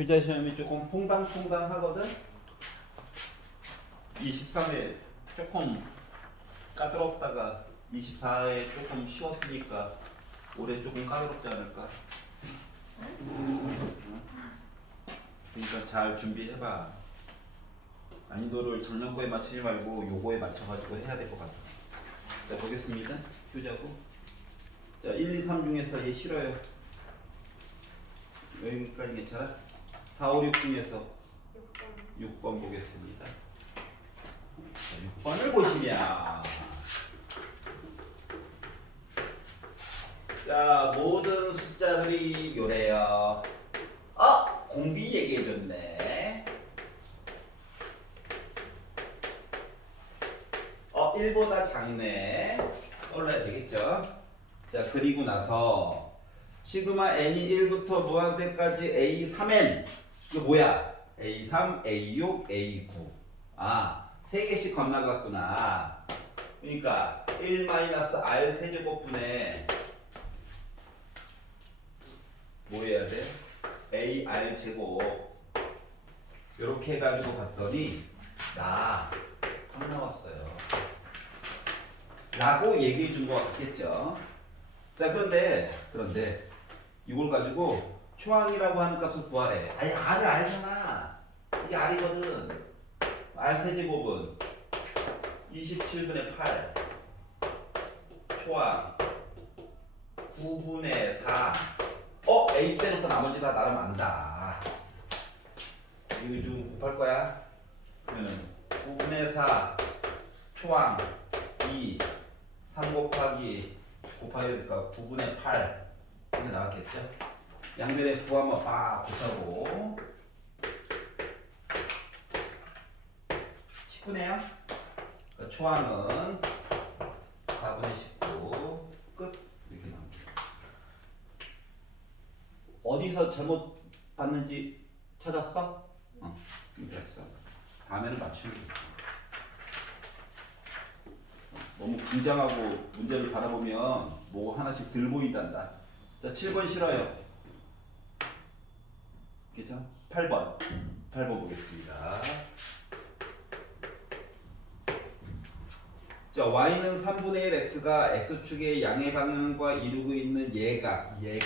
교재 시험이 조금 퐁당퐁당 하거든. 23회 조금 까다롭다가 24회 조금 쉬웠으니까 올해 조금 까다롭지 않을까? 그러니까 잘 준비해봐. 난이도를 작년 거에 맞추지 말고 요거에 맞춰가지고 해야 될 것 같아. 자, 보겠습니다. 교재고. 자, 1, 2, 3 중에서 얘 싫어요. 여기까지 괜찮아? 4, 5, 6 중에서 6번 보겠습니다. 자, 6번을 보시면 자, 모든 숫자들이 요래요. 공비 얘기해줬네. 1보다 작네. 떠올라야 되겠죠? 자, 그리고 나서 시그마 n이 1부터 무한대까지 A3n 이거 뭐야? A3, A6, A9 3개씩 건너갔구나. 그러니까 1-R 세제곱분에 뭐 해야 돼? AR 제곱 이렇게 해가지고 봤더니 나 3 나왔어요 라고 얘기해 준 거 같겠죠. 자, 그런데 이걸 가지고 초항이라고 하는 값을 구하래. 아니, R을 알잖아. 이게 R이거든. R 세제곱은 27분의 8 초항 9분의 4 A 빼놓고 나머지 다 나름 안다. 이거 좀 곱할 거야. 그러면 9분의 4 초항 2 3 곱하기 되니까 9분의 8 이렇게 나왔겠죠. 양면에 9 한번 빡 곱하고 19네요. 그러니까 초항은 4분의 19 끝. 이렇게 나옵니다. 어디서 잘못 봤는지 찾았어? 됐어. 다음에는 맞추면 돼. 너무 긴장하고 문제를 바라보면 뭐 하나씩 들 보인단다. 자, 7번 싫어요. 괜찮아? 8번 보겠습니다. 자, y는 3분의 1 x가 x축의 양의 방향과 이루고 있는 얘가 길이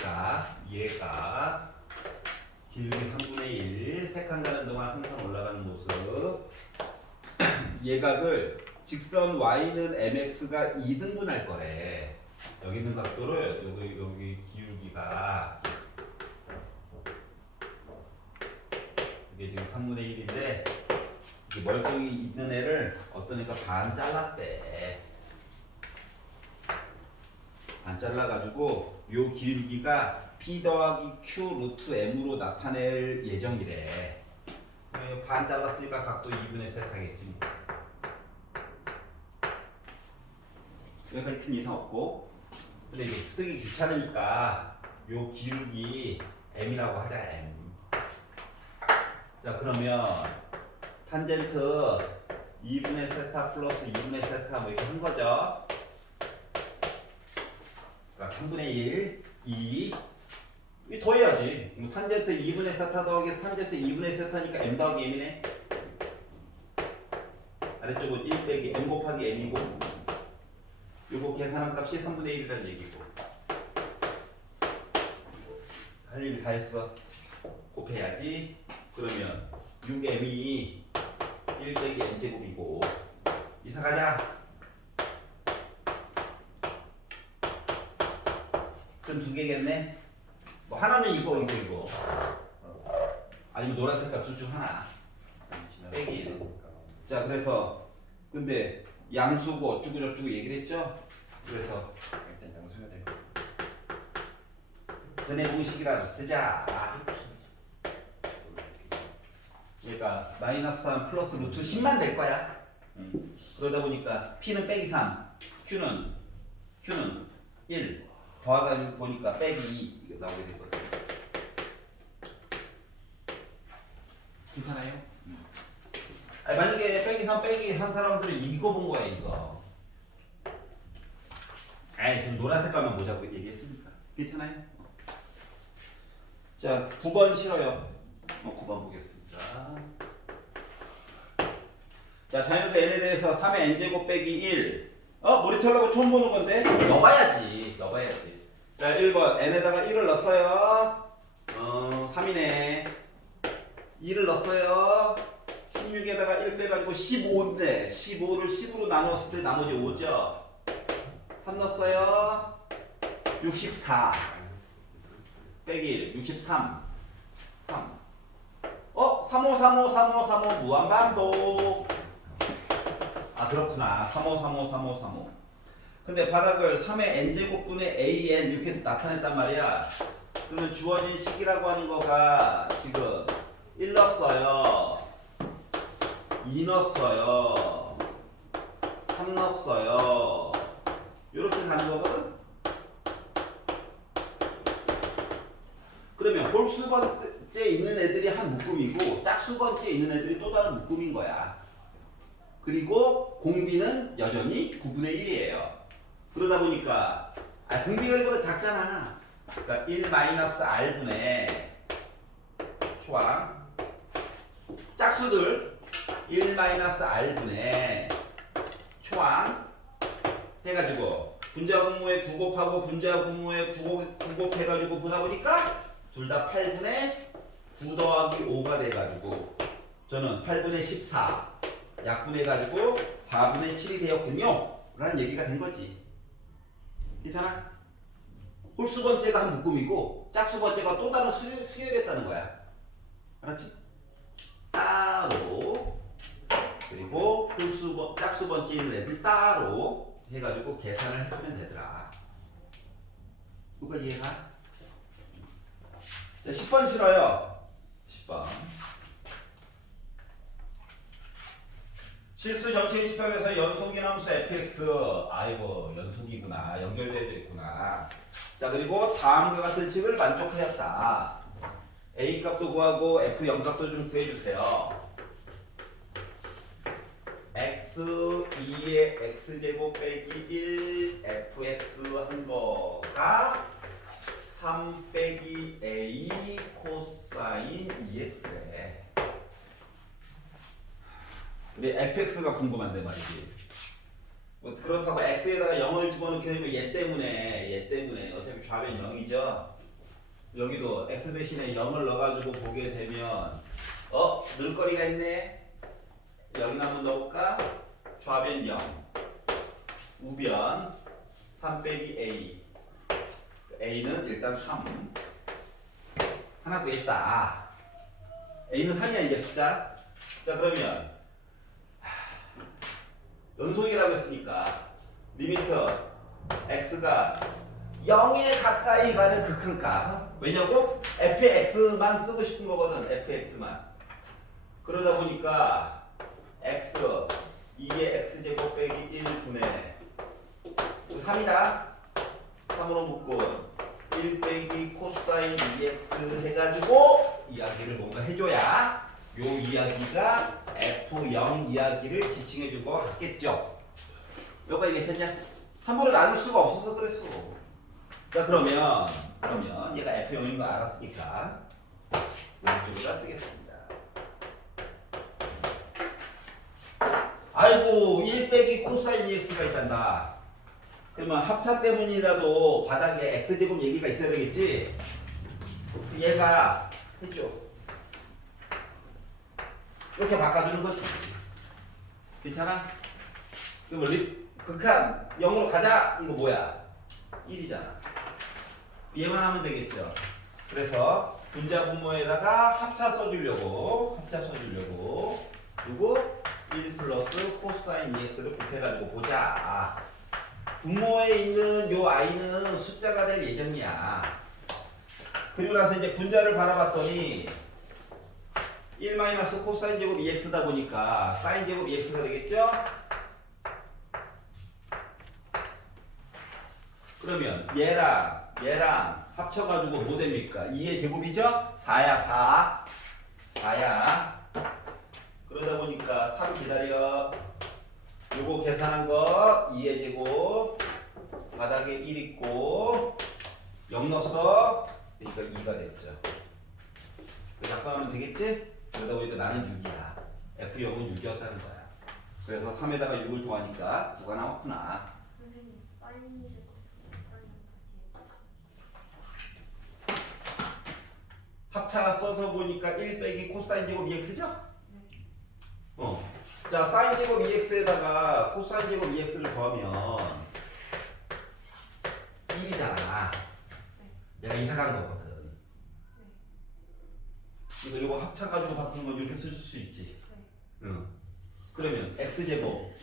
3분의 1 세 칸 가는 동안 항상 올라가는 모습. 얘각을 직선 y는 mx가 2등분 할 거래. 여기 있는 각도를 여기 기울기가 이게 지금 3분의 1인데 멀쩡히 있는 애를 어떤 애가 반 잘랐대. 반 잘라가지고 요 기울기가 P 더하기 Q 루트 M으로 나타낼 예정이래. 반 잘랐으니까 각도 2분의 셋 하겠지. 여기까지 큰 이상 없고. 근데 이게 쓰기 귀찮으니까 요 기울기 M이라고 하자. M. 자, 그러면 탄젠트 2분의 세타 플러스 2분의 세타 뭐 이렇게 한 거죠. 그러니까 3분의 1, 2 더해야지. 탄젠트 2분의 세타 더하기 탄젠트 2분의 세타니까 m 더하기 m이네. 아래쪽은 1 빼기 m 곱하기 m이고 요거 계산한 값이 3분의 1이라는 얘기고. 할 일 다 했어. 곱해야지. 그러면 6m이 1 빼기 m제곱이고 이사 가자. 그럼 두 개겠네. 뭐 하나는 이거 아니면 노란색 값 둘 중 하나 빼기 1. 자, 그래서 근데 양수고 어쩌고 저쩌고 얘기를 했죠. 그래서 일단 양수가 돼요. 근해 공식이라도 쓰자. 얘가 마이너스 3 플러스 루트 10만 될 거야. 그러다 보니까 P는 빼기 3, Q는 1 더하다 보니까 빼기 2 이거 나오게 되거든. 괜찮아요? 아니, 만약에 빼기 3 빼기 한 사람들은 이거 본 거야 이거. 좀 노란 색깔만 보자고 얘기했으니까. 괜찮아요? 자, 9번 싫어요. 9번 보겠습니다. 자, 자연수 n에 대해서 3의 n제곱 빼기 1. 모니터라고 처음 보는 건데 넣어봐야지. 자, 1번 n에다가 1을 넣었어요. 3이네. 2를 넣었어요. 16에다가 1 빼가지고 15인데 15를 10으로 나눴을 때 나머지 5죠. 3 넣었어요. 64 빼기 1 63 3 35 35 35 35 무한반복. 그렇구나. 35 35 35 35. 근데 바닥을 3의 n제곱분의 an 이렇게 나타냈단 말이야. 그러면 주어진 식이라고 하는 거가 지금 1 넣었어요. 2 넣었어요. 3 넣었어요. 이렇게 가는 거거든? 그러면 홀수번째 있는 애들이 한 묶음이고 짝수번째 있는 애들이 또 다른 묶음인 거야. 그리고 공비는 여전히 9분의 1이에요. 그러다 보니까 공비가 1보다 작잖아. 그러니까 1-r분의 초항 짝수들 1-r분의 초항 해가지고 분자분모에 9 곱하고 분자분모에 9 곱해가지고 보다 보니까 둘 다 8분의 9 더하기 5가 돼가지고 저는 8분의 14 약분해가지고 4분의 7이 되었군요 라는 얘기가 된 거지. 괜찮아? 홀수번째가 한 묶음이고 짝수번째가 또 다른 수열이었다는 거야. 알았지? 따로 그리고 짝수번째 있는 애들 따로 해가지고 계산을 해주면 되더라. 누가 이해가? 자, 10번 싫어요. 10번 실수 전체 인식법에서 연속인 함수 fx. 아이고 연속이구나. 연결되어 있구나. 자, 그리고 다음과 같은 식을 만족하였다. a 값도 구하고 f 0 값도 좀 구해주세요. x 2의 x제곱 빼기 1 fx 한 거가 3 빼기 a 코사인 2x래. 우리 fx가 궁금한데 말이지. 뭐 그렇다고 x에다가 0을 집어넣게 되면 얘 때문에 어차피 좌변 0이죠. 여기도 x 대신에 0을 넣어가지고 보게 되면 넣을 거리가 있네. 여기나 한번 넣어볼까? 좌변 0 우변 3 빼기 a. a는 일단 3 하나 구했다. a는 3이야 이게 숫자. 자, 그러면 연속이라고 했으니까 리미트 x가 0에 가까이 가는 극한값. 왜냐고? fx만 쓰고 싶은 거거든. fx만. 그러다 보니까 x 2의 x제곱 빼기 1분의 3이다. 3으로 묶은 1 빼기 코사인 2x 해가지고 이야기를 뭔가 해줘야 요 이야기가 f0 이야기를 지칭해준 거 같겠죠. 여기가 이게 함부로 나눌 수가 없어서 그랬어. 자, 그러면 얘가 f0인 거 알았으니까 왼쪽에다 쓰겠습니다. 아이고 1 빼기 코사인 2x가 있단다. 그러면 합차 때문이라도 바닥에 x제곱 얘기가 있어야 되겠지. 얘가 했죠. 이렇게 바꿔주는 거지. 괜찮아? 그럼 극한 0으로 가자. 이거 뭐야? 1이잖아. 얘만 하면 되겠죠. 그래서 분자 분모에다가 합차 써주려고 그리고 1 플러스 코사인 2x를 곱해가지고 보자. 분모에 있는 요 i는 숫자가 될 예정이야. 그리고 나서 이제 분자를 바라봤더니 1 마이너스 코사인 제곱 2x다 보니까 사인 제곱 2x가 되겠죠? 그러면 얘랑 합쳐가지고 뭐 됩니까? 2의 제곱이죠? 4야 4야. 그러다 보니까 3 기다려. 요거 계산한 거 2의 제곱 바닥에 1 있고 0 넣었어. 그러니까 2가 됐죠. 약간 하면 되겠지? 그러다 보니까 나는 6이야. F0은 6이었다는 거야. 그래서 3에다가 6을 더하니까 9가 나왔구나. 선생님, 사인 제곱 합차가 써서 보니까 1 빼기 코사인 제곱 2x죠? 네. 자, 사인 제곱 2x에다가 코사인 제곱 2x를 더하면 1이잖아. 얘가 이사 간 거거든. 그래서 이거 합차 가지고 바꾸는 건 이렇게 쓸 수 있지. 응. 그러면 x제곱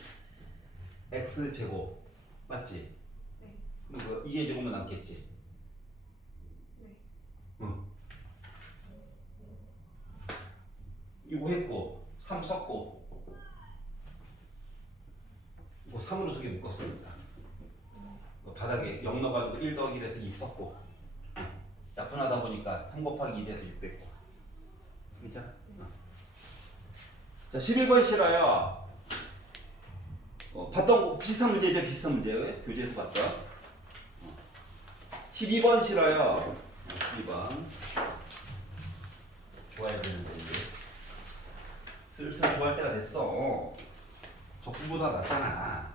맞지? 네. 그럼 그 2의 제곱만 남겠지. 네. 응. 이거 했고 3 썼고 이거 3으로 2개 묶었습니다. 바닥에 0 넣어가지고 1 더하기 돼서 2 썼고 약분하다 보니까 3 곱하기 2 돼서 6 됐고 그죠? 자 11번 실어요. 봤던 비슷한 문제죠. 비슷한 문제예요. 교재에서 봤죠. 12번 실어요. 12번 좋아야 되는데 이제 슬슬 좋아할 때가 됐어. 적분보다 낫잖아.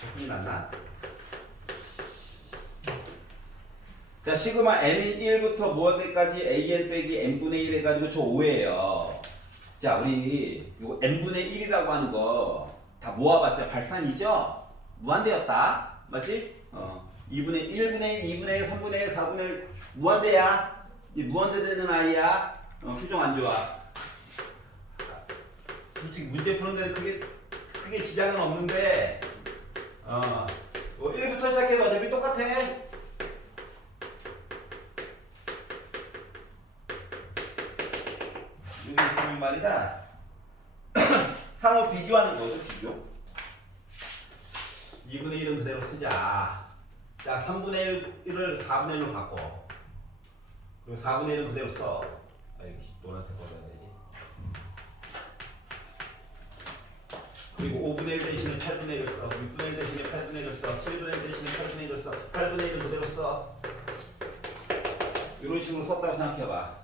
적분이 낫나? 자 시그마 n인 1부터 무한대까지 an 빼기 n분의 1 해가지고 저 5예요. 자 우리 이거 n분의 1이라고 하는 거 다 모아봤자 발산이죠? 무한대였다. 맞지? 2분의 1분의 1, 2분의 1, 3분의 1, 4분의 1 무한대야. 이 무한대 되는 아이야. 표정 안 좋아. 솔직히 문제 푸는 데는 크게 지장은 없는데 1부터 시작해도 어차피 똑같아. 여기 있으면 말이다. 상호 비교하는 거죠, 비교. 2분의 1은 그대로 쓰자. 자, 3분의 1을 4분의 1로 바꿔. 그리고 4분의 1은 그대로 써. 여기 노란색 꺼져야 되지. 그리고 5분의 1 대신에 8분의 1을 써. 6분의 1 대신에 8분의 1을 써. 7분의 1 대신에 8분의 1을 써. 8분의 1은 그대로 써. 이런 식으로 썼다고 생각해봐.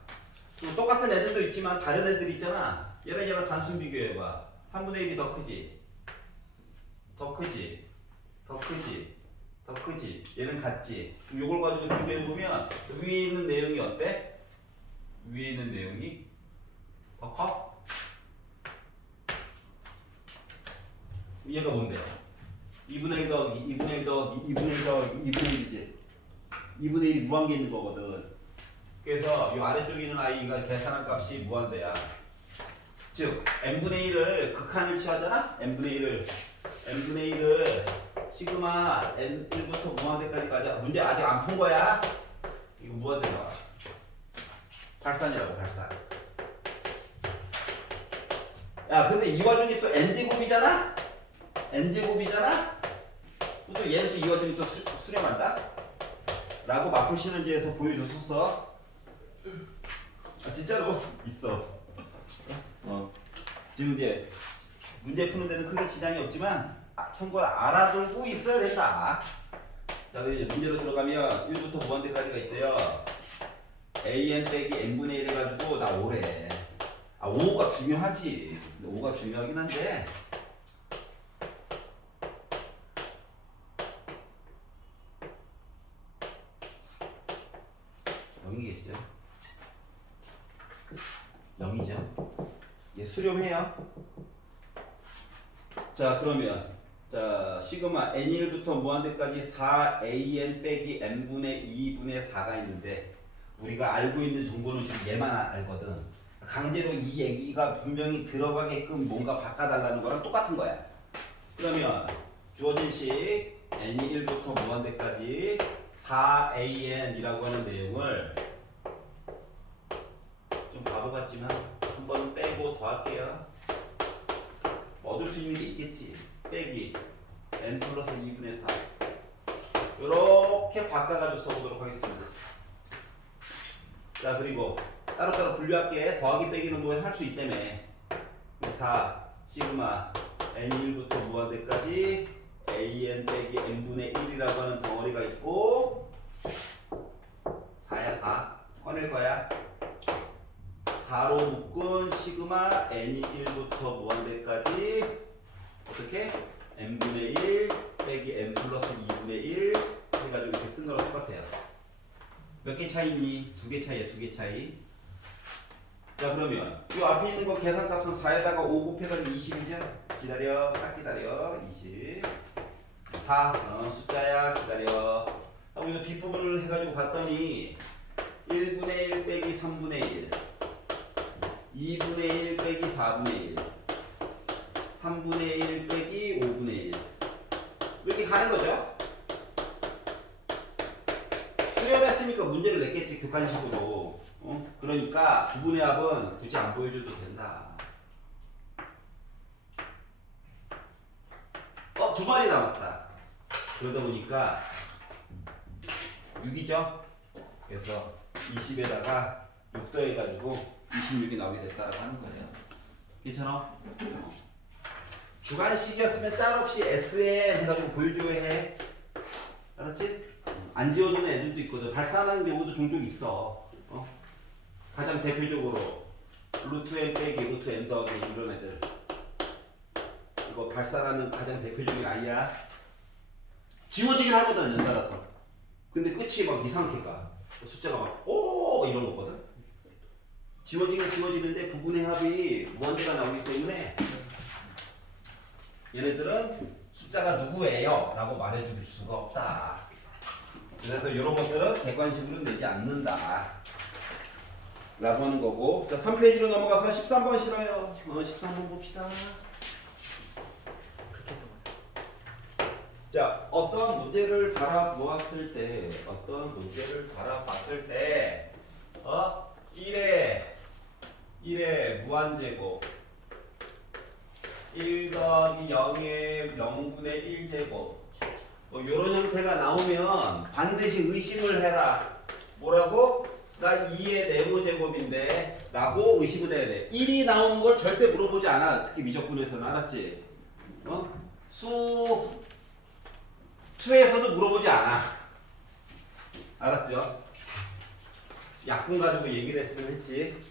그리고 똑같은 애들도 있지만 다른 애들 있잖아. 얘랑 단순 비교해봐. 3분의 1이 더 크지? 더 크지? 더 크지? 더 크지? 얘는 같지? 그럼 이걸 가지고 비교해보면 위에 있는 내용이 어때? 위에 있는 내용이 더 커? 얘가 뭔데요? 2분의 1 더하기 2분의 1 더하기 2분의 1 더하기 2분의 1이지? 2분의 1이 무한계 있는 거거든. 그래서 이 아래쪽에 있는 아이가 계산한 값이 무한대야. 즉 n분의 1을 극한을 취하잖아? n분의 1을 시그마 n1부터 무한대까지 가자. 문제 아직 안 푼 거야. 이거 무한대 나와. 발산이라고 발산. 야 근데 이 와중에 또 n제곱이잖아? n제곱이잖아? 또 얘는 또 이 와중에 또 수렴한다? 라고 마포신원지에서 보여줬었어. 진짜로 있어. 지금 이제 문제 푸는 데는 크게 지장이 없지만 참고로 알아두고 있어야 된다. 자, 이제 문제로 들어가면 1부터 무한대까지가 있대요. an 빼기 n분의 1 해가지고 나 5래. 5가 중요하지. 5가 중요하긴 한데 영이겠죠. 0이죠. 얘 수렴해요. 자 그러면 자 시그마 n1부터 무한대까지 4an 빼기 n분의 2분의 4가 있는데 우리가 알고 있는 정보는 지금 얘만 알거든. 강제로 이 얘기가 분명히 들어가게끔 뭔가 바꿔달라는 거랑 똑같은 거야. 그러면 주어진 식 n이 1부터 무한대까지 4an이라고 하는 내용을 좀 바보 같지만 한번 빼고 더할게요. 얻을 수 있는 게 있겠지. 빼기 n 플러스 2분의 4 이렇게 바꿔가지고 써보도록 하겠습니다. 자 그리고 따로따로 분류할게. 더하기 빼기는 뭐 할 수 있다며. 4 시그마 n1부터 무한대까지 an 빼기 n분의 1이라고 하는 덩어리가 있고 4야 4 꺼낼 거야. 4로 묶은 시그마 n이 1부터 무한대까지 어떻게? n분의 1 빼기 n 플러스 2분의 1 해가지고 이렇게 쓴 거랑 똑같아요. 몇 개 차이니? 2개 차이야, 2개 차이. 자, 그러면 이 앞에 있는 거 계산값은 4에다가 5 곱해서 20이죠? 기다려, 딱 기다려. 20. 4, 숫자야, 기다려. 하고 이거 뒷부분을 해가지고 봤더니 1분의 1 빼기 3분의 1, 2분의 1 빼기 4분의 1, 3분의 1 빼기 5분의 1 이렇게 가는 거죠. 수렴했으니까 문제를 냈겠지, 객관식으로. 그러니까 부분의 합은 굳이 안 보여줘도 된다. 두 마리 남았다. 그러다 보니까 6이죠. 그래서 20에다가 6 더해가지고 26이 나오게 됐다라고 하는 거예요. 괜찮아? 주관식이었으면 짤 없이 SN 해가지고 보여줘야 해. 알았지? 안 지워주는 애들도 있거든. 발산하는 경우도 종종 있어. 가장 대표적으로 루트 n 빼기 루트 n 더하기 이런 애들. 이거 발산하는 가장 대표적인 아이야. 지워지긴 하거든, 연달아서. 근데 끝이 막 이상하게 가. 숫자가 막 오 이런 거거든. 지워지긴 지워지는데 부분의 합이 무한대가 나오기 때문에 얘네들은 숫자가 누구예요? 라고 말해줄 수가 없다. 그래서 이런 것들은 객관식으로 내지 않는다 라고 하는 거고. 자, 3페이지로 넘어가서 13번 싫어요. 13번 봅시다. 자, 어떤 문제를 바라보았을 때 1의 무한제곱 1 더하기 0의 0분의 1제곱 뭐 이런 형태가 나오면 반드시 의심을 해라. 뭐라고? 나 2의 네모제곱인데 라고 의심을 해야 돼. 1이 나오는 걸 절대 물어보지 않아. 특히 미적분에서는. 알았지? 수에서도 물어보지 않아. 알았죠? 약분 가지고 얘기를 했으면 했지.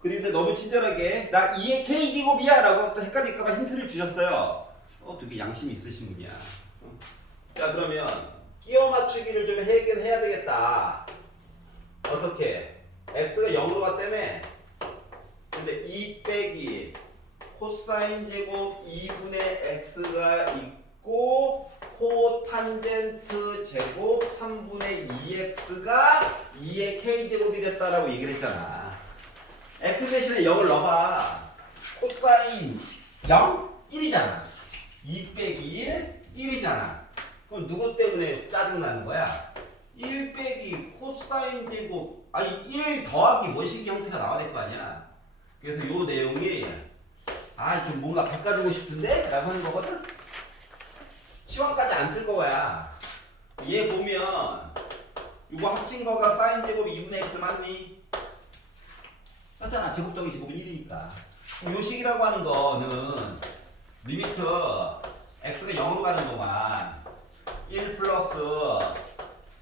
그런데 너무 친절하게 나 2의 k제곱이야 라고 또 헷갈릴까봐 힌트를 주셨어요. 되게 양심이 있으신 분이야. 자, 그러면 끼워 맞추기를 좀 해야 되겠다. 어떻게? x가 0으로 갔다며. 근데 2 빼기 코사인 제곱 2분의 x가 있고 코탄젠트 제곱 3분의 2x가 2의 k제곱이 됐다라고 얘기를 했잖아. x 대신에 0을 넣어봐. 코사인 0? 1이잖아. 2 빼기 1? 1이잖아. 그럼 누구 때문에 짜증나는 거야? 1 빼기 코사인 제곱, 아니 1 더하기 뭐식이 형태가 나와야 될 거 아니야. 그래서 요 내용이 좀 뭔가 바꿔주고 싶은데? 라고 하는 거거든? 치환까지 안 쓸 거야. 얘 보면 이거 합친 거가 사인 제곱 2분의 x 맞니? 맞잖아. 제곱 더하기 제곱은 1이니까. 그럼 요 식이라고 하는 거는 리미트 x가 0으로 가는 동안 1 플러스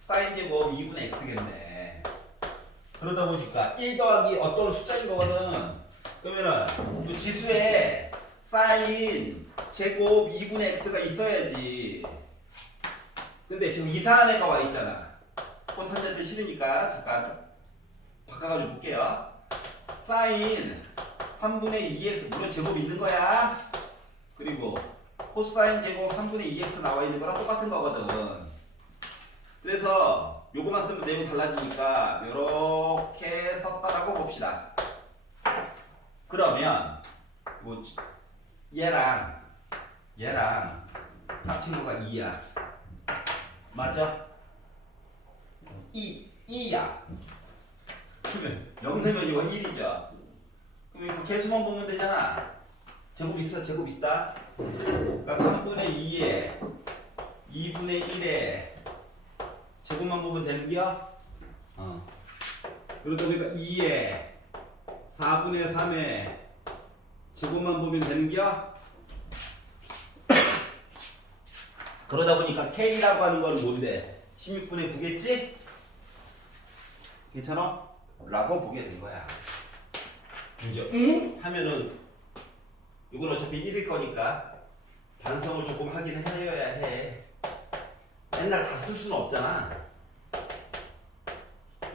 사인 제곱 2분의 x겠네. 그러다 보니까 1 더하기 어떤 숫자인 거거든. 그러면은 이 지수에 사인 제곱 2분의 x가 있어야지. 근데 지금 이상한 애가 와 있잖아. 코탄젠트 싫으니까 잠깐 바꿔가지고 볼게요. 사인 3분의 2x 물론 제곱 있는 거야. 그리고 코사인 제곱 3분의 2x 나와 있는 거랑 똑같은 거거든. 그래서 요거만 쓰면 내용 달라지니까 요렇게 썼다라고 봅시다. 그러면 뭐 얘랑 합친 거가 2야. 맞아? 2야. 그러면 0 되면 이거 1이죠. 그럼 이거 개수만 보면 되잖아. 제곱 있어, 제곱 있다. 그러니까 3분의 2에 2분의 1에 제곱만 보면 되는겨? 그러다 보니까 2에 4분의 3에 제곱만 보면 되는겨? 그러다 보니까 K라고 하는 건 뭔데? 16분의 9겠지? 괜찮아? 라고 보게 된 거야. 이제 하면은 이건 어차피 1일 거니까 반성을 조금 하긴 해야 해. 맨날 다 쓸 수는 없잖아.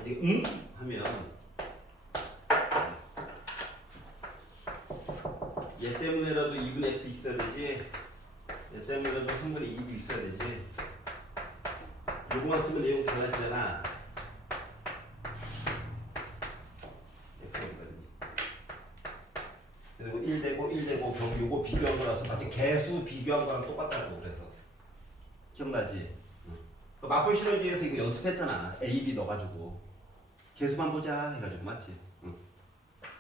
이제 하면 얘 때문에라도 2분의 x 있어야 되지. 얘 때문에라도 3분의 2도 있어야 되지. 요거만 쓰면 내용 달라지잖아. 그리고 1 되고 1 되고 결국 요거 비교한 거라서 마치 개수 비교한 거랑 똑같다고. 그래서 기억나지? 그 마플 실험지에서 이거 연습했잖아. A, B 넣어가지고 개수만 보자 해가지고 맞지?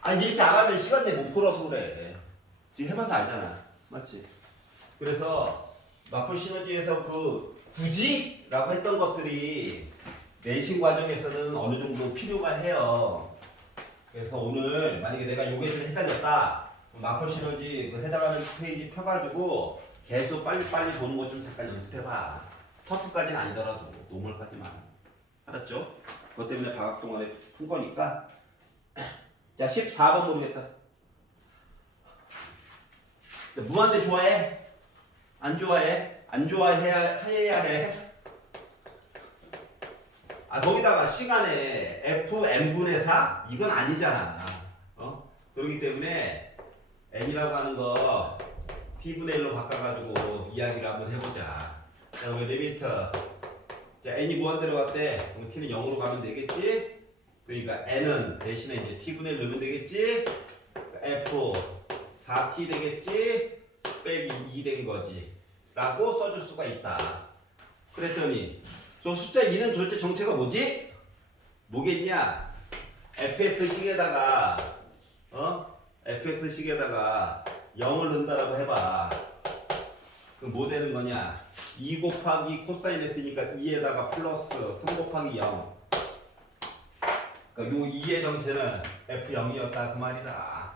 아니 이렇게 안 하면 시간 내에 못 풀어서 그래. 지금 해봐서 알잖아. 맞지? 그래서 마플 시너지에서 그 굳이? 라고 했던 것들이 내신 과정에서는 어느 정도 필요가 해요. 그래서 오늘 만약에 내가 요게 좀 헷갈렸다. 마플 시너지 그 해당하는 페이지 펴가지고 계속 빨리빨리 보는 거 좀 잠깐 연습해봐. 터프까지는 아니더라도 노멀까지만. 알았죠? 그것 때문에 방학 동안에 푼 거니까. 자 14번 모르겠다. 자, 무한대 좋아해? 안 좋아해? 안 좋아해야 해? 아 거기다가 시간에 f n분의 4? 이건 아니잖아. 그렇기 때문에 n이라고 하는 거 t분의 1로 바꿔가지고 이야기를 한번 해보자. 자 그러면 리미트. 자 n이 무한대로 갔대. 그럼 t는 0으로 가면 되겠지? 그러니까 n은 대신에 이제 t분의 1 넣으면 되겠지? f 4t 되겠지? 빼기 2 된 거지. 라고 써줄 수가 있다. 그랬더니 저 숫자 2는 도대체 정체가 뭐지? 뭐겠냐? fx식에다가 fx식에다가 0을 넣는다라고 해봐. 그럼 뭐 되는 거냐? 2 곱하기 코사인 x니까 2에다가 플러스 3 곱하기 0. 그러니까 요 2의 정체는 f0이었다 그 말이다.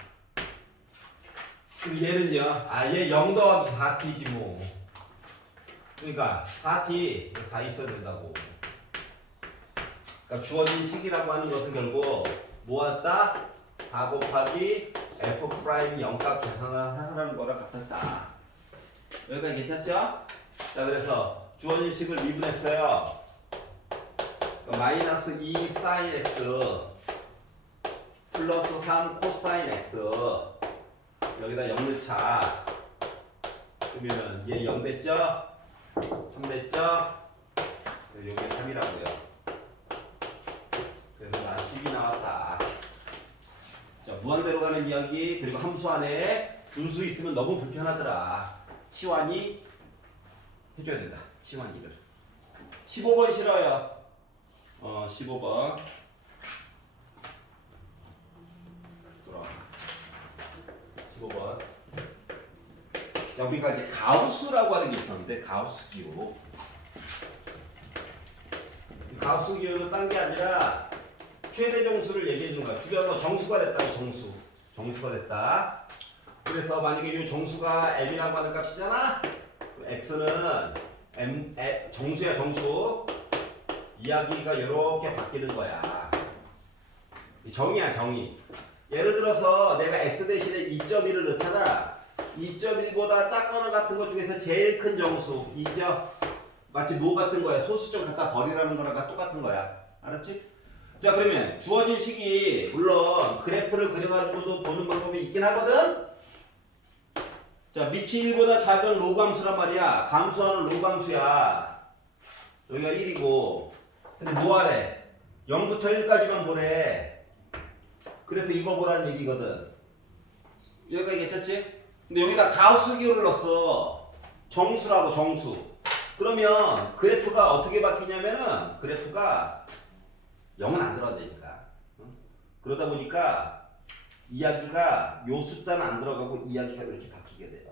그럼 얘는요? 얘 0 더하기 4t지 뭐. 그러니까 4t 4 있어야 된다고. 그러니까 주어진 식이라고 하는 것은 결국 뭐였다? 4 곱하기 f 프라임 0값 계산하는 거랑 같았다. 여기까지 괜찮죠? 자 그래서 주어진 식을 미분했어요. 그러니까 마이너스 2 사인 x 플러스 3 코사인 x 여기다 0 넣자. 그러면은 얘 0 됐죠? 3 됐죠? 여기 3이라고요. 그래서 나 10이 나왔다. 자, 무한대로 가는 이야기. 그리고 함수 안에 분수 있으면 너무 불편하더라. 치환이 해줘야 된다. 치환이를. 15번 싫어요. 15번. 돌아와. 15번. 자, 우리가 이제 가우스라고 하는 게 있었는데, 가우스 기호. 가우스 기호는 딴 게 아니라 최대 정수를 얘기해 주는 거야. 줄여서 정수가 됐다고, 정수. 정수가 됐다. 그래서 만약에 이 정수가 m이라고 하는 값이잖아? 그럼 x는 정수야, 정수. 이야기가 이렇게 바뀌는 거야. 정의야, 정의. 예를 들어서 내가 x 대신에 2.1을 넣잖아. 2.1보다 작거나 같은 것 중에서 제일 큰 정수 2죠? 마치 뭐 같은 거야? 소수 좀 갖다 버리라는 거랑 똑같은 거야. 알았지? 자 그러면 주어진 식이 물론 그래프를 그려가지고도 보는 방법이 있긴 하거든? 자 밑이 1보다 작은 로그 함수란 말이야. 감수하는 로그 함수야. 여기가 1이고 근데 뭐 하래? 0부터 1까지만 보래. 그래프 이거 보라는 얘기거든. 여기가 괜찮지? 근데 여기다 가우스 기호를 넣었어. 정수라고 정수. 그러면 그래프가 어떻게 바뀌냐면은 그래프가 0은 안 들어가야 되니까. 그러다 보니까 이야기가 요 숫자는 안 들어가고 이야기가 이렇게 바뀌게 돼요.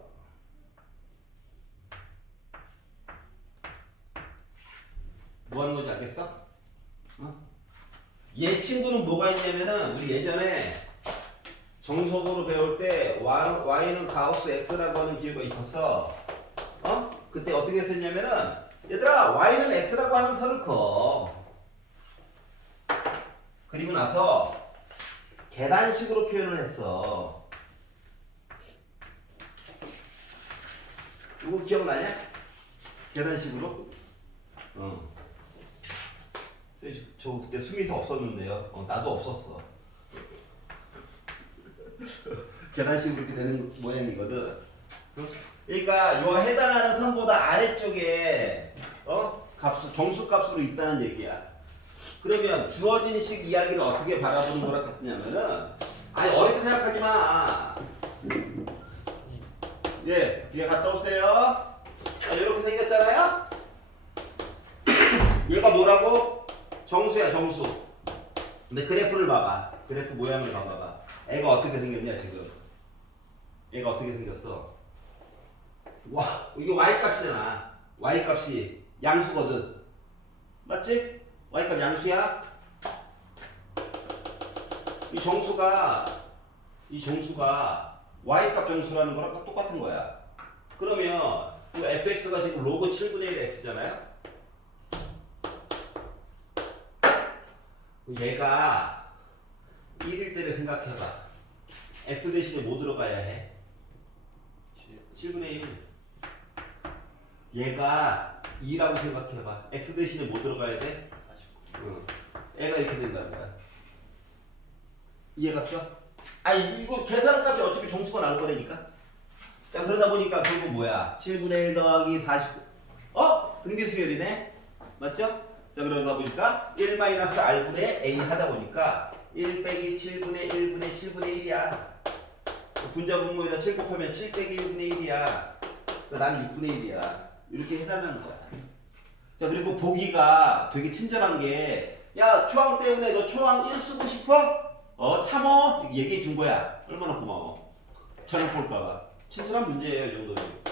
뭐 하는 건지 알겠어? 얘 친구는 뭐가 있냐면은 우리 예전에 정석으로 배울 때 y는 가우스 x라고 하는 기호가 있었어. 그때 어떻게 했었냐면은 얘들아 y는 x라고 하는 선을 그어. 그리고 나서 계단식으로 표현을 했어. 이거 기억나냐? 계단식으로? 저 그때 수미서 없었는데요. 나도 없었어. 계단식으로 이렇게 되는 모양이거든. 그러니까 요 해당하는 선보다 아래쪽에 값수 정수값으로 있다는 얘기야. 그러면 주어진 식 이야기를 어떻게 바라보는 거랑 같냐면은 아니 어렵게 생각하지 마. 예, 뒤에 갔다 오세요. 이렇게 생겼잖아요. 얘가 뭐라고? 정수야, 정수. 근데 그래프를 봐봐. 그래프 모양을 봐봐. 애가 어떻게 생겼냐 지금? 얘가 어떻게 생겼어? 와, 이게 y 값이잖아. y 값이 양수거든. 맞지? y 값 양수야. 이 정수가 y 값 정수라는 거랑 똑같은 거야. 그러면 이 fx가 지금 로그 7분의 1 x잖아요. 얘가 1일 때를 생각해봐. x 대신에 뭐 들어가야 해? 7분의 1. 얘가 2라고 생각해봐. x 대신에 뭐 들어가야 돼? 49. 애가 이렇게 된다는 거야. 이해갔어? 아니 이거 계산값이 어차피 정수가 나올 거라니까. 자 그러다 보니까 결국 뭐야? 7분의 1 더하기 49. 등비수열이네. 맞죠? 자 그러다 보니까 1-r분의 a 하다 보니까 1 빼기 7분의 1분의 7분의 1이야. 분자 분모에다 7 곱하면 7 빼기 1분의 1이야. 나는 6분의 1이야. 이렇게 해달라는 거야. 자 그리고 보기가 되게 친절한 게 야 초항 때문에 너 초항 1 쓰고 싶어? 참어? 이렇게 얘기해 준 거야. 얼마나 고마워. 잘못 볼까봐. 친절한 문제예요 이 정도는.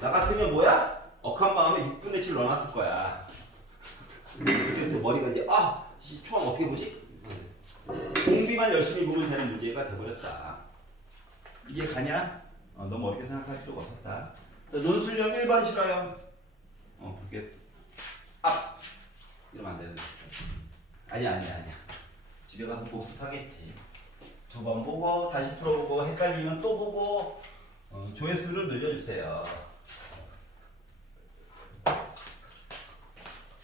나 같으면 뭐야? 억한 마음에 6분의 7 넣어놨을 거야. 그때부터 머리가 이제 초항 어떻게 보지? 공비만 열심히 보면 되는 문제가 돼버렸다. 이해 가냐? 너무 어렵게 생각할 필요가 없었다. 자, 논술형 1번 싫어요. 그게 이러면 안 되는데. 아니야. 집에 가서 복습하겠지. 두 번 보고 다시 풀어보고 헷갈리면 또 보고 조회수를 늘려주세요.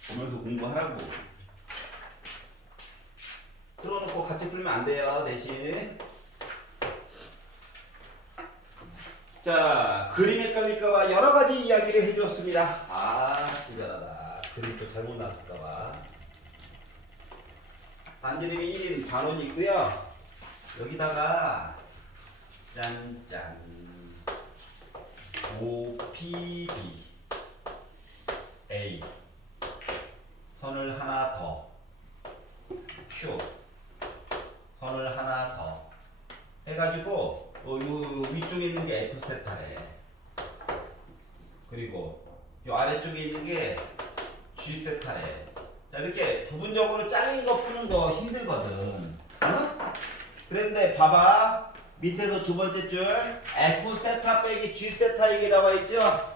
보면서 공부하라고. 틀어놓고 같이 풀면 안 돼요. 대신. 자, 그림 헷갈릴까봐 여러 가지 이야기를 해주었습니다. 친절하다. 그림 또 잘못 나왔을까봐. 반지름이 1인 반원이고요. 여기다가 짠짠 OPB A 선을 하나 더 Q 선을 하나 더 해가지고 요 위쪽에 있는 게 F 세타래. 그리고 요 아래쪽에 있는 게 G 세타래. 자 이렇게 부분적으로 잘린 거 푸는 거 힘들거든. 그런데 봐봐. 밑에서 두 번째 줄 F 세타 빼기 G 세타 얘기 나와 있죠?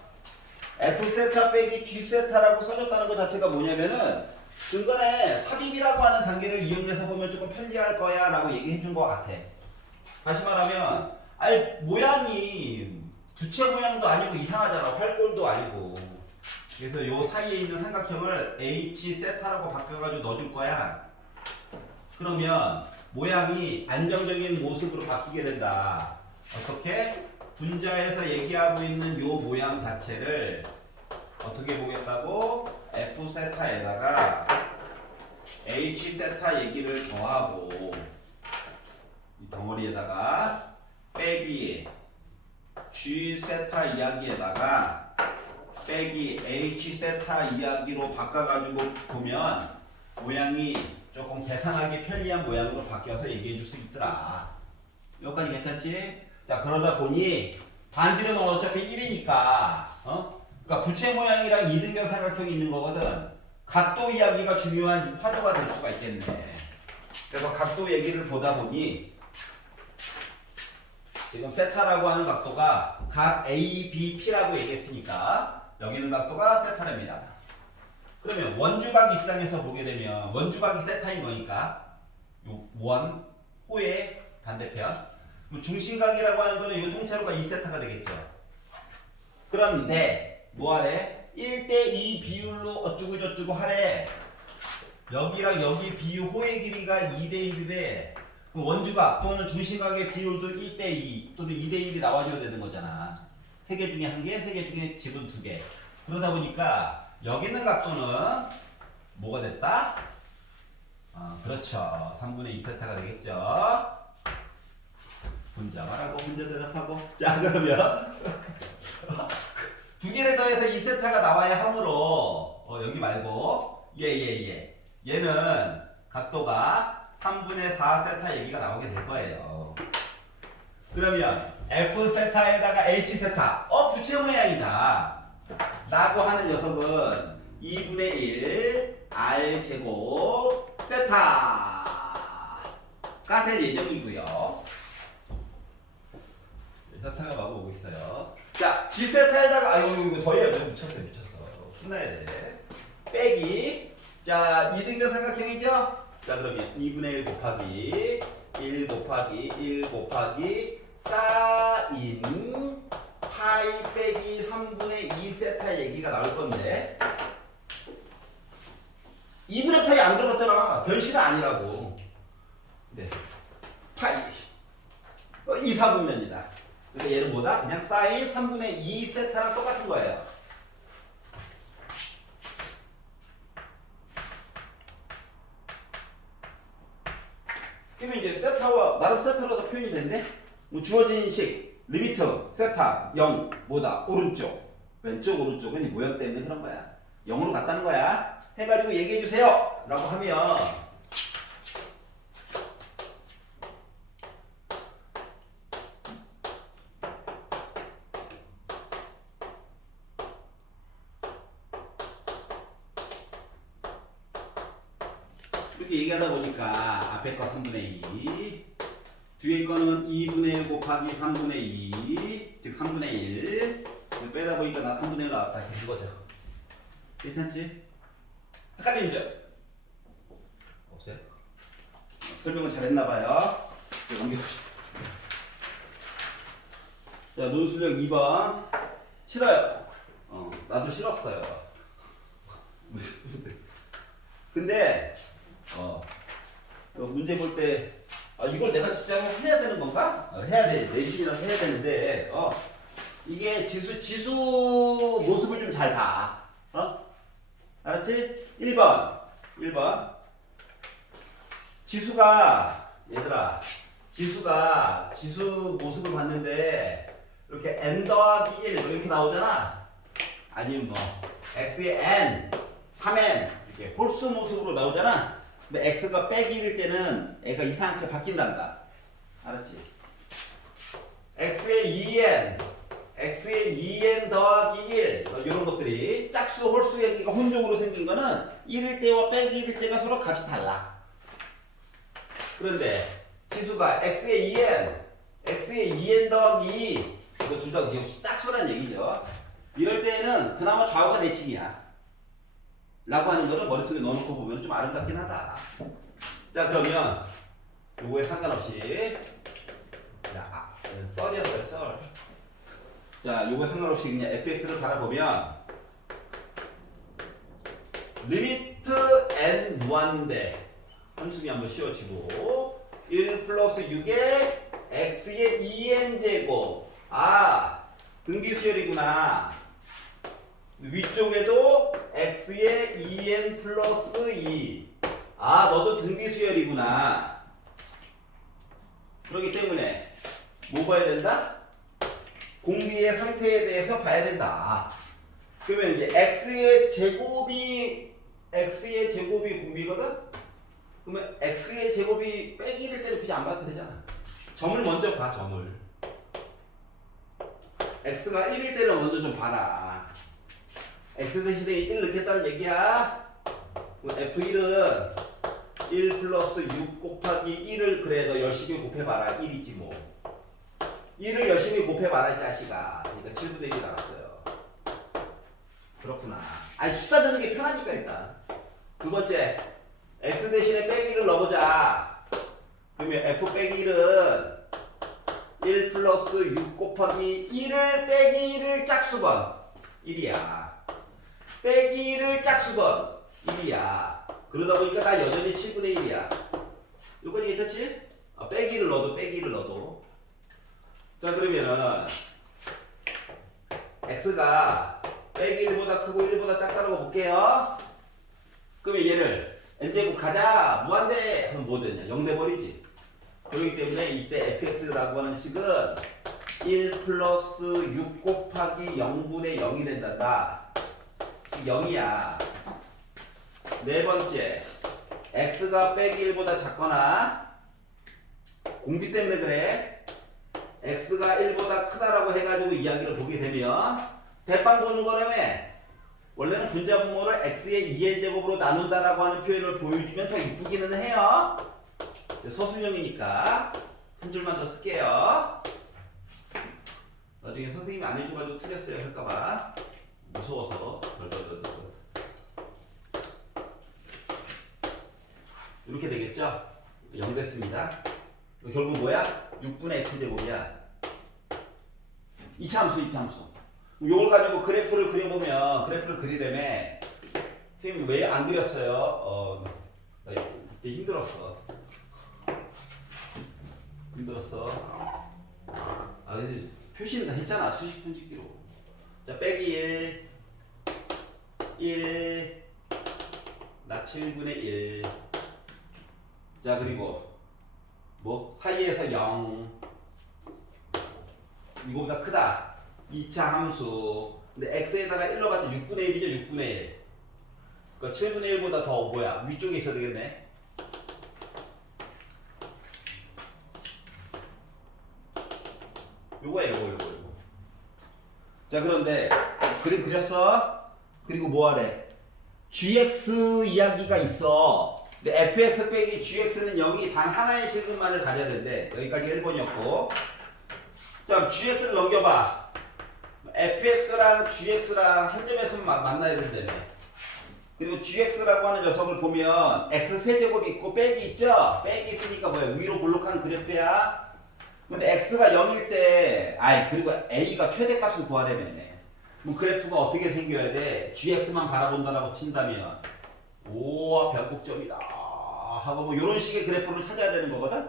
F 세타 빼기 G 세타라고 써줬다는 것 자체가 뭐냐면은 중간에 삽입이라고 하는 단계를 이용해서 보면 조금 편리할 거야 라고 얘기해 준 것 같아. 다시 말하면 모양이 부채 모양도 아니고 이상하잖아. 활골도 아니고. 그래서 요 사이에 있는 삼각형을 H 세타라고 바꿔가지고 넣어줄 거야. 그러면 모양이 안정적인 모습으로 바뀌게 된다. 어떻게? 분자에서 얘기하고 있는 요 모양 자체를 어떻게 보겠다고? F 세타에다가 H 세타 얘기를 더하고 이 덩어리에다가 빼기 G 세타 이야기에다가 빼기 H 세타 이야기로 바꿔가지고 보면 모양이 조금 계산하기 편리한 모양으로 바뀌어서 얘기해 줄 수 있더라. 여기까지 괜찮지? 자 그러다 보니 반지름은 어차피 1이니까 그러니까 부채 모양이랑 이등변 삼각형이 있는 거거든. 각도 이야기가 중요한 화두가 될 수가 있겠네. 그래서 각도 얘기를 보다 보니 지금 세타라고 하는 각도가 각 ABP라고 얘기했으니까 여기 있는 각도가 세타랍니다. 그러면 원주각 입장에서 보게 되면 원주각이 세타인 거니까 요 원, 호의 반대편. 그럼 중심각이라고 하는 거는 이 통째로가 2세타가 되겠죠. 그런데 뭐하래? 1대2 비율로 어쩌고 저쩌고 하래. 여기랑 여기 비율 호의 길이가 2대1이래. 그럼 원주각 또는 중심각의 비율도 1대2 또는 2대1이 나와줘야 되는 거잖아. 3개 중에 1개, 3개 중에 지분 2개. 그러다 보니까 여기 있는 각도는 뭐가 됐다? 그렇죠. 3분의 2세타가 되겠죠. 분자 말하고 분자 대답하고. 자, 그러면 2개를 더해서 2세타가 나와야 하므로 여기 말고 얘는 각도가 3분의 4세타 얘기가 나오게 될 거예요. 그러면 F세타에다가 H세타 부채 모양이다 라고 하는 녀석은 2분의 1 R제곱 세타가 될 예정이고요. 세타가 막 오고 있어요. 자, G세타에다가 이거 더해야 돼. 미쳤어. 끝나야 돼. 빼기. 자, 이등변 삼각형이죠? 자, 그러면 2분의 1 곱하기 1 곱하기 1 곱하기 사인 파이 빼기 3분의 2세타 얘기가 나올 건데 2분의 파이 안 들어갔잖아. 변식은 아니라고. 네. 파이 2, 4분면이다. 그래서 얘는 뭐다? 그냥 사인 3분의 2세타랑 똑같은 거예요. 그러면 이제 세타와 나름 세타로도 표현이 된대. 뭐 주어진 식 리미트 세타 0 뭐다? 오른쪽 왼쪽 오른쪽은 이 모양 때문에 그런 거야. 0으로 갔다는 거야. 해가지고 얘기해 주세요 라고 하면 이렇게 얘기하다 보니까 앞에 거 3분의 2 뒤에 거는 2분의 1 곱하기 3분의 2 즉 3분의 1 빼다 보니까 나 3분의 1 나왔다 이렇게 거죠. 괜찮지? 헷갈리죠? 없어요? 설명을 잘했나봐요. 넘겨봅시다. 자, 논술력 2번 싫어요. 나도 싫었어요. 근데 문제 볼 때 이걸 내가 진짜로 해야 되는 건가? 해야 돼. 내신이라서 해야 되는데 이게 지수 모습을 좀 잘 봐. 알았지? 1번 지수가 얘들아 지수 모습을 봤는데 이렇게 n 더하기 1 이렇게 나오잖아. 아니면 뭐 x의 n 3n 이렇게 홀수 모습으로 나오잖아. 근데 x가 빼기 1일 때는 애가 이상하게 바뀐단다. 알았지? x의 2n 더하기 1 이런 것들이 짝수 홀수 얘기가 혼종으로 생긴 거는 1일 때와 빼기 1일 때가 서로 값이 달라. 그런데 지수가 x의 2n 더하기 2 이거 둘 다 짝수란 얘기죠. 이럴 때에는 그나마 좌우가 대칭이야 라고 하는 거를 머릿속에 넣어놓고 보면 좀 아름답긴 하다. 자, 그러면 요거에 상관없이 썰이었어요. 썰. 자, 요거에 상관없이 그냥 fx를 바라보면 리미트 n 무한대 한숨이 한번 씌워지고 1 플러스 6에 x의 2n 제곱 등비 수열이구나. 위쪽에도 x의 2n 플러스 2 너도 등비 수열이구나. 그렇기 때문에 뭐 봐야 된다? 공비의 상태에 대해서 봐야 된다. 그러면 이제 x의 제곱이 공비거든? 그러면 x의 제곱이 빼기 1일 때는 굳이 안 봐도 되잖아. 점을 먼저 봐. 점을 x가 1일 때는 먼저 좀 봐라. x 대신에 1 넣겠다는 얘기야. f1은 1 플러스 6 곱하기 1을 그래 너 열심히 곱해봐라. 1이지 뭐. 1을 열심히 곱해봐라 이 자식아. 그러니까 7분의 1이 나왔어요. 그렇구나. 숫자 넣는 게 편하니까 일단. 두 번째 x 대신에 빼기를 넣어보자. 그러면 f 빼기 1은 1 플러스 6 곱하기 1을 빼기 1을 짝수번 1이야. 빼기 1을 짝수번 1이야. 그러다 보니까 나 여전히 7분의 1이야. 요건 괜찮지? 빼기 1을 넣어도 빼기 1을 넣어도. 자 그러면은 x가 빼기 1보다 크고 1보다 작다라고 볼게요. 그러면 얘를 n제곱 가자 무한대 하면 뭐 되냐? 0 돼버리지. 그렇기 때문에 이때 fx라고 하는 식은 1 플러스 6 곱하기 0분의 0이 된단다. 0이야. 네 번째, x가 빼기 1보다 작거나 공비 때문에 그래. x가 1보다 크다라고 해가지고 이야기를 보게 되면 대빵 보는 거라며. 원래는 분자분모를 x의 2n제곱으로 나눈다라고 하는 표현을 보여주면 더 이쁘기는 해요. 서술형이니까 한 줄만 더 쓸게요. 나중에 선생님이 안 해줘가지고 틀렸어요 할까봐 무서워서. 이렇게 되겠죠? 0 됐습니다. 결국 뭐야? 6분의 x제곱이야. 이차함수. 요걸 가지고 그래프를 그려보면, 그래프를 그리려면 선생님이 왜 안 그렸어요? 나 이때 힘들었어. 그래서 표시는 다 했잖아. 수식 편집기로. 자, 빼기 1, 나 7분의 1. 자, 그리고 뭐 사이에서 0. 이거보다 크다. 2차 함수. 근데 x에다가 1 넣어봤자 6분의 1이죠. 6분의 1. 그러니까 7분의 1보다 더 뭐야? 위쪽에 있어야 되겠네. 요거. 자, 그런데 그림 그렸어? 그리고 뭐 하래? gx 이야기가 있어. 근데 fx 빼기 gx는 0이 단 하나의 실근만을 가져야 된대. 여기까지 1번이었고. 자, gx를 넘겨봐. fx랑 gx랑 한 점에서 만나야 된다며. 그리고 gx라고 하는 녀석을 보면 x 세제곱이 있고 빼기 있죠? 빼기 있으니까 뭐야? 위로 볼록한 그래프야. 근데 x가 0일 때, 그리고 a가 최대값을 구하려면 그럼 그래프가 어떻게 생겨야 돼? gx만 바라본다라고 친다면 오, 변곡점이다 하고 뭐 이런 식의 그래프를 찾아야 되는 거거든?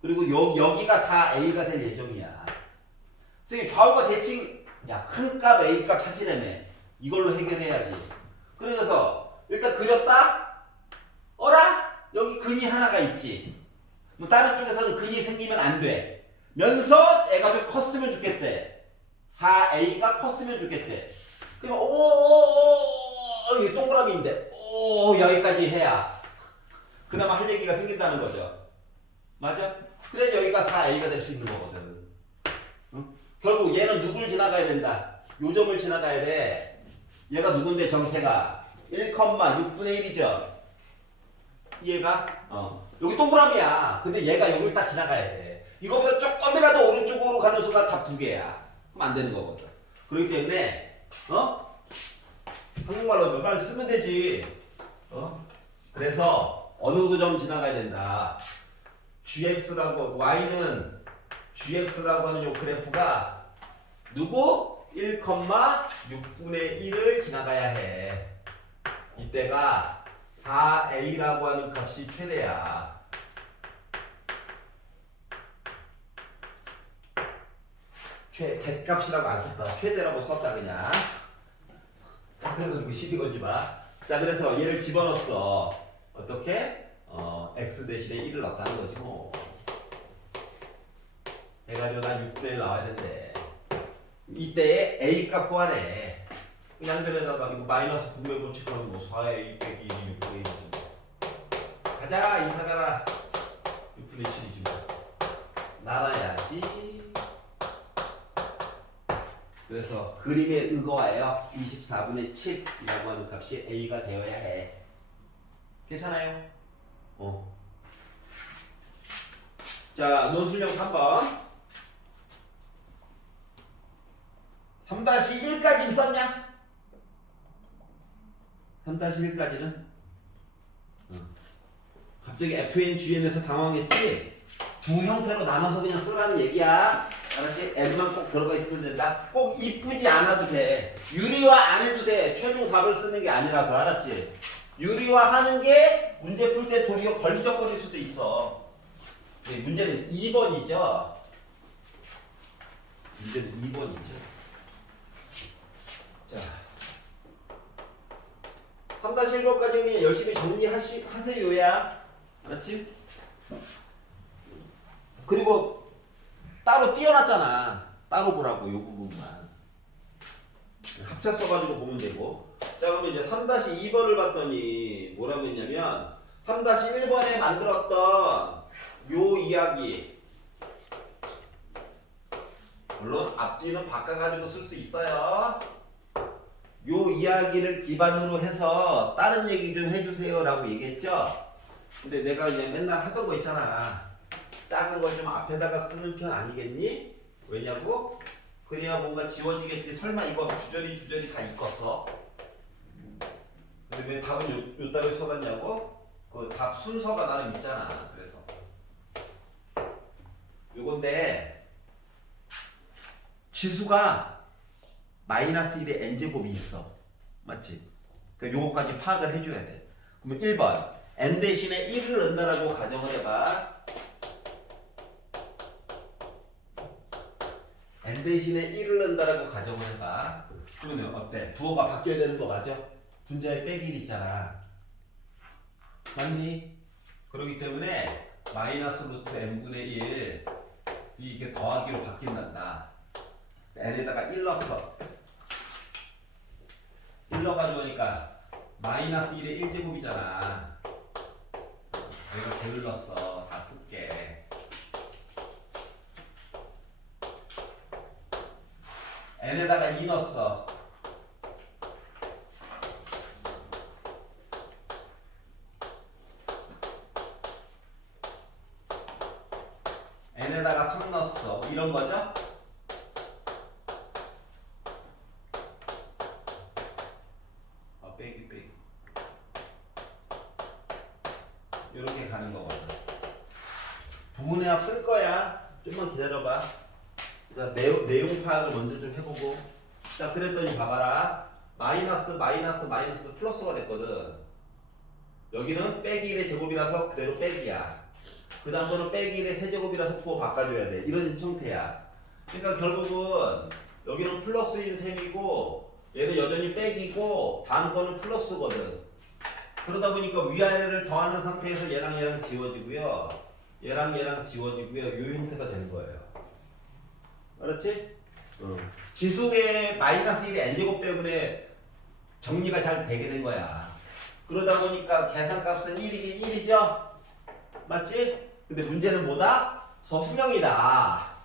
그리고 여기가 4a가 될 예정이야. 선생님 좌우가 대칭, 큰 값 a 값 찾으려면 이걸로 해결해야지. 그래서 일단 그렸다? 어라? 여기 근이 하나가 있지. 뭐 다른 쪽에서는 근이 생기면 안 돼. 면서 애가 좀 컸으면 좋겠대. 4a가 컸으면 좋겠대. 그러면 여기 동그라미인데 여기까지 해야 그나마 할 얘기가 생긴다는 거죠. 맞아? 그래야 여기가 4a가 될 수 있는 거거든. 응? 결국 얘는 누굴 지나가야 된다. 요 점을 지나가야 돼. 얘가 누군데 정세가 1,6분의 1이죠. 얘가 여기 동그라미야. 근데 얘가 여기를 딱 지나가야 돼. 이거보다 조금이라도 오른쪽으로 가는 수가 다 2개야. 그럼 안 되는 거거든. 그렇기 때문에 한국말로 몇 말 쓰면 되지. 그래서 어느 그 점 지나가야 된다. gx라고 y는 gx라고 하는 요 그래프가 누구? 1,6분의 1을 지나가야 해. 이때가 4a라고 하는 값이 최대야. 대값이라고 안 썼다. 최대라고 썼다 그냥. 자, 그래서 시비 걸지 마. 자, 그래서 얘를 집어넣었어. 어떻게? x 대신에 1을 넣었다는 거지 뭐. 해가지고 난 6분의 1 나와야 된대. 이때에 a 값 구하래. 양변에다가 이거 마이너스 분배 법칙하면 뭐 4a 빼기 1이 6분의 1이지. 가자 이사가라. 6분의 7이지 뭐. 나눠야지. 그래서 그림의 의거와요. 24분의 7이라고 하는 값이 a가 되어야 해. 괜찮아요? 자, 논술형 3번. 3-1까지는 썼냐? 3-1까지는? 갑자기 FNGN에서 당황했지? 두 형태로 나눠서 그냥 쓰라는 얘기야. 알았지? N만 꼭 들어가 있으면 된다. 꼭 이쁘지 않아도 돼. 유리화 안 해도 돼. 최종 답을 쓰는 게 아니라서. 알았지? 유리화 하는 게 문제 풀 때 도리어 걸리적거릴 수도 있어. 문제는 2번이죠. 문제는 2번이죠. 자, 3-1번까지 그냥 열심히 정리하세요야. 알았지? 그리고 따로 띄워놨잖아. 따로 보라고 요 부분만. 합쳐 써가지고 보면 되고. 자, 그러면 이제 3-2번을 봤더니 뭐라고 했냐면 3-1번에 만들었던 요 이야기, 물론 앞뒤는 바꿔가지고 쓸 수 있어요. 요 이야기를 기반으로 해서 다른 얘기 좀 해주세요 라고 얘기했죠. 근데 내가 그냥 맨날 하던 거 있잖아. 작은 걸 좀 앞에다가 쓰는 편 아니겠니? 왜냐고? 그래야 뭔가 지워지겠지. 설마 이거 주저리 다 읽었어? 근데 왜 답은 요 따로 써놨냐고? 그 답 순서가 나름 있잖아. 그래서 요건데 지수가 -1의 n제곱이 있어. 맞지? 그러니까 요거까지 파악을 해줘야 돼. 그러면 1번 n 대신에 1을 넣는다라고 가정을 해봐. n 대신에 1을 넣는다라고 가정을 해봐. 그러면 어때? 부호가 바뀌어야 되는 거 맞아? 분자에 빼기 1 있잖아. 맞니? 그렇기 때문에 -루트 n분의 1 이게 더하기로 바뀐단다. n에다가 1 넣었어. 1 넣어가지고 하니까 -1의 1제곱이잖아. 내가 덜 넣었어. 다 쓸게. n에다가 2 넣었어. n에다가 3 넣었어. 이런 거죠? 빼기. 이렇게 가는 거거든. 부분해합 쓸 거야. 좀만 기다려봐. 자, 내용 파악을 먼저 좀 해보고. 자, 그랬더니 봐봐라. 마이너스 플러스가 됐거든. 여기는 빼기 1의 제곱이라서 그대로 빼기야. 그 다음 거는 빼기 1의 세제곱이라서 부호 바꿔줘야 돼. 이런 형태야. 그러니까 결국은 여기는 플러스인 셈이고 얘는 여전히 빼기고 다음 거는 플러스거든. 그러다 보니까 위아래를 더하는 상태에서 얘랑 지워지고요. 얘랑 지워지고요. 이 형태가 되는 거예요. 알았지? 지수의 -1의 n제곱 때문에 정리가 잘 되게 된 거야. 그러다 보니까 계산값은 1이긴 1이죠? 맞지? 근데 문제는 뭐다? 서술형이다.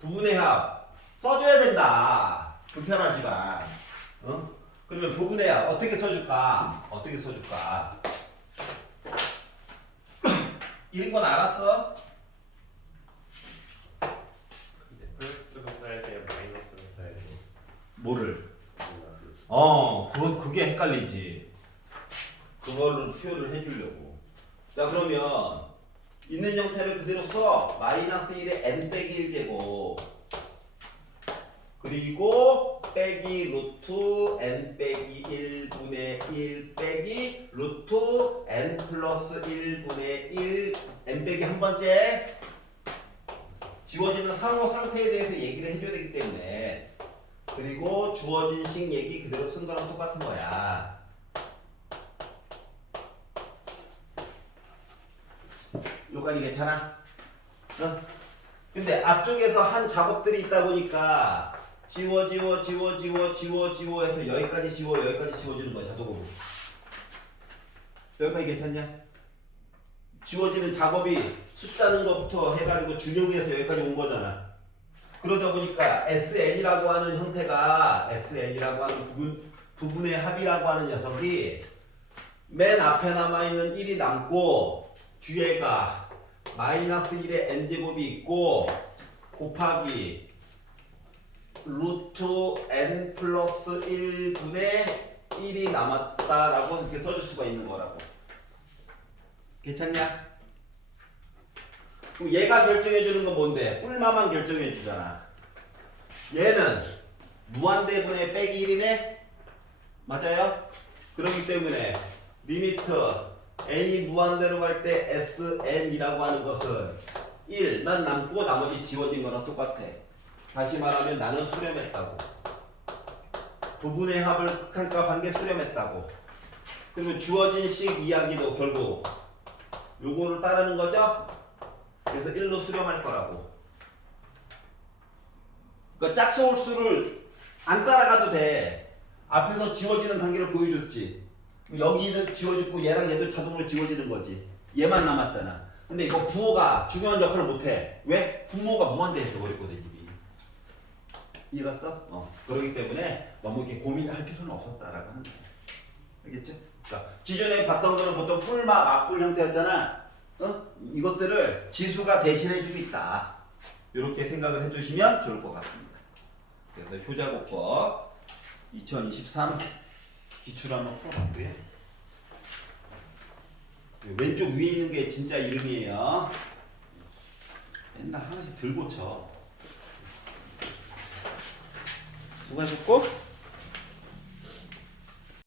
부분의 합 써줘야 된다. 불편하지만. 그러면 부분의 합 어떻게 써줄까? 이런 건 알았어? 근데 플러스로 써야 돼요? 마이너스로 써야 돼요? 뭐를? 그게 헷갈리지. 그걸로 표현을 해주려고. 자, 그러면 있는 형태를 그대로 써. -1의 n 빼기 1제곱 그리고 빼기 루트 n 빼기 1분의 1 빼기 루트 n 플러스 1분의 1 n 빼기 한 번째 지워지는 상호 상태에 대해서 얘기를 해줘야 되기 때문에 그리고 주어진 식 얘기 그대로 쓴 거랑 똑같은 거야. 여기까지 괜찮아? 근데 앞쪽에서 한 작업들이 있다 보니까 지워 해서 여기까지 지워지는 거야, 자동으로. 여기까지 괜찮냐? 지워지는 작업이 숫자는 것부터 해가지고 준용해서 여기까지 온 거잖아. 그러다 보니까 SN이라고 하는 형태가 SN이라고 하는 부분의 합이라고 하는 녀석이 맨 앞에 남아있는 1이 남고 뒤에가 -1의 n제곱이 있고 곱하기 루트 n 플러스 1분의 1이 남았다라고 이렇게 써줄 수가 있는 거라고. 괜찮냐? 그럼 얘가 결정해주는 건 뭔데? 뿔마만 결정해주잖아. 얘는 무한대분의 빼기 1이네? 맞아요? 그렇기 때문에 리미트 n이 무한대로 갈 때 sn이라고 하는 것은 1, 난 남고 나머지 지워진 거랑 똑같아. 다시 말하면 나는 수렴했다고. 부분의 합을 극한값 한 개 수렴했다고. 그러면 주어진 식 이야기도 결국 요거를 따르는 거죠? 그래서 1로 수렴할 거라고. 그러니까 짝수홀수를 안 따라가도 돼. 앞에서 지워지는 단계를 보여줬지. 여기는 지워지고 얘랑 얘도 자동으로 지워지는 거지. 얘만 남았잖아. 근데 이거 부호가 중요한 역할을 못해. 왜? 분모가 무한대에 있어버렸거든 집이. 이해가 갔어? 그렇기 때문에 너무 이렇게 고민할 필요는 없었다라고 하는 거야. 알겠죠? 자, 기존에 봤던 거는 보통 뿔마, 막뿔 형태였잖아. 이것들을 지수가 대신해주고 있다. 이렇게 생각을 해주시면 좋을 것 같습니다. 그래서 효자고법 2023 기출 한번 풀어봤고요. 왼쪽 위에 있는 게 진짜 이름이에요. 맨날 하나씩 들고 쳐. 수고하셨고.